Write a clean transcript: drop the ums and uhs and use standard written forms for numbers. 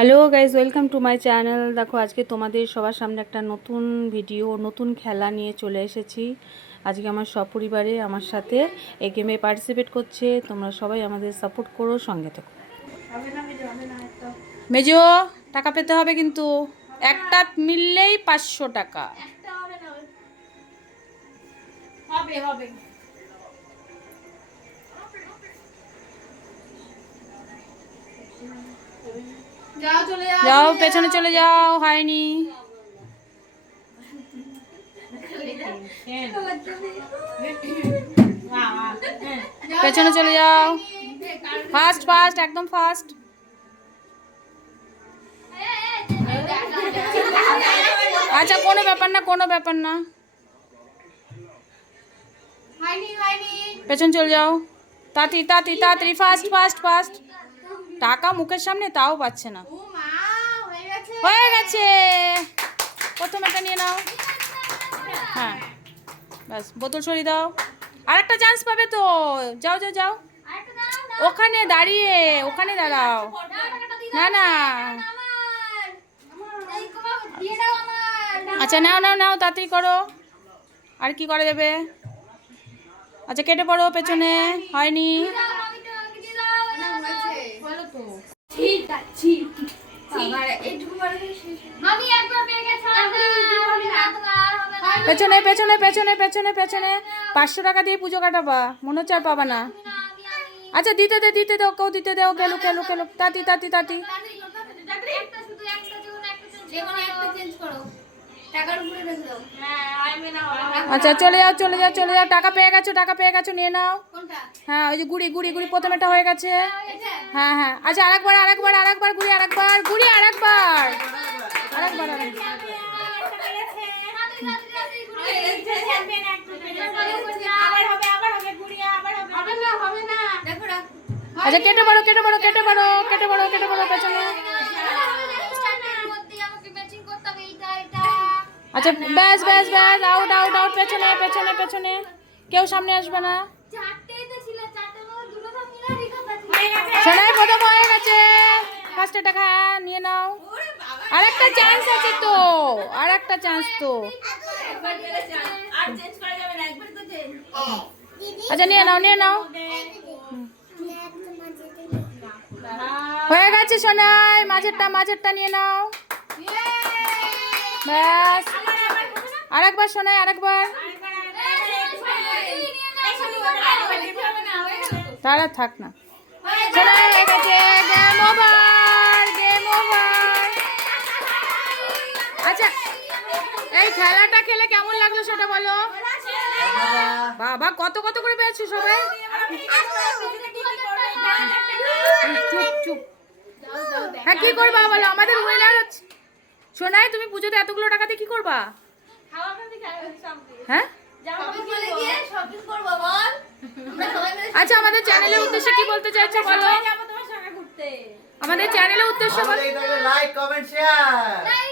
Hello guys, welcome to my channel. দেখো, আজকে তোমাদের সবার সামনে একটা নতুন ভিডিও, নতুন খেলা নিয়ে চলে এসেছি। আজকে আমার সপরিবারে আমার সাথে এই গেমে পার্টিসিপেট করছে। তোমরা সবাই আমাদের সাপোর্ট করো, সঙ্গে থেকো। মেজো, টাকা পেতে হবে কিন্তু, একটা মিললেই 500 টাকা হবে। যাও, পেছনে চলে যাও, হয়নি। পেছনে চলে যাও, ফাস্ট ফাস্ট, একদম ফাস্ট। আচ্ছা, কোনো ব্যাপার না, কোনো ব্যাপার না। পেছন চলে যাও, তাড়াতাড়ি তাড়াতাড়ি তাড়াতাড়ি, ফাস্ট ফাস্ট ফাস্ট। টাকা মুখের সামনে, তাও পাচ্ছে না। হয়ে গেছে, প্রথম এটা নিয়ে নাও। হ্যাঁ, ব্যাস, বোতল সরিয়ে দাও। আর একটা চান্স পাবে তো। যাও যাও যাও, ওখানে দাঁড়িয়ে, ওখানে দাঁড়াও। না না, আচ্ছা নাও নাও নাও, তাড়াতাড়ি করো। আর কি করা যাবে? আচ্ছা, কেটে পড়ো পেছনে, হয়নি। পেছনে পেছনে পেছনে পেছনে পেছনে 500 টাকা দিয়ে পুজো কাটাবা, মনে হচ্ছে আর পাবা না। আচ্ছা, দিতে দে দিতে দাও, কেউ দিতে দাও, কেলো কেলো কেলো, তাতি তাতি তাতি। আচ্ছা, চলে যাও চলে যাও চলে যাও, টাকা পেয়ে গেছো, টাকা পেয়ে গেছো, নিয়ে নাও। হ্যাঁ, ওই যে গুড়ি গুড়ি গুড়ি, প্রথমেটা হয়ে গেছে। হ্যাঁ হ্যাঁ, আচ্ছা, আরেকবার আরেকবার আরেকবার গুড়ি, আরেকবার গুড়ি, আরেকবার আরেকবার আরেকবার। আচ্ছা, কেটে পড়ো কেটে পড়ো কেটে পড়ো কেটে পড়ো কেটে পড়ো পেছনে। আচ্ছা, ব্যাস ব্যাস ব্যাস, আউট আউট আউট, পেছনে পেছনে পেছনে, কেউ সামনে আসবে না। সোনাই প্রথম হয়ে গেছে, ফার্স্টে টাকা নিয়ে নাও। আর একটা চান্স আছে তো, আর একটা চান্স তো। আচ্ছা, নিয়ে নাও নিয়ে নাও। হয়ে গেছে সোনাই, মাঝেরটা মাঝেরটা নিয়ে নাও। ব্যাস, আরেকবার সোনাই, আরেকবার। তারা থাক না, সোনাই হয়ে গেছে। Game over, game over. আচ্ছা, এই খেলাটা খেলে কেমন লাগলো সেটা বলো। বাবা, কত কত করে পেয়েছো সবাই? চুপ চুপ। হ্যাঁ, কি করবা বলো, আমাদের উইনার হচ্ছে সোনাই। তুমি পুজোতে এতগুলো টাকা দিয়ে কি করবা? হ্যাঁ, আচ্ছা, আমাদের চ্যানেলের উদ্দেশ্যে কি বলতে চাইছো বলো। আমাদের চ্যানেলের উদ্দেশ্যে বলো। Like comment share.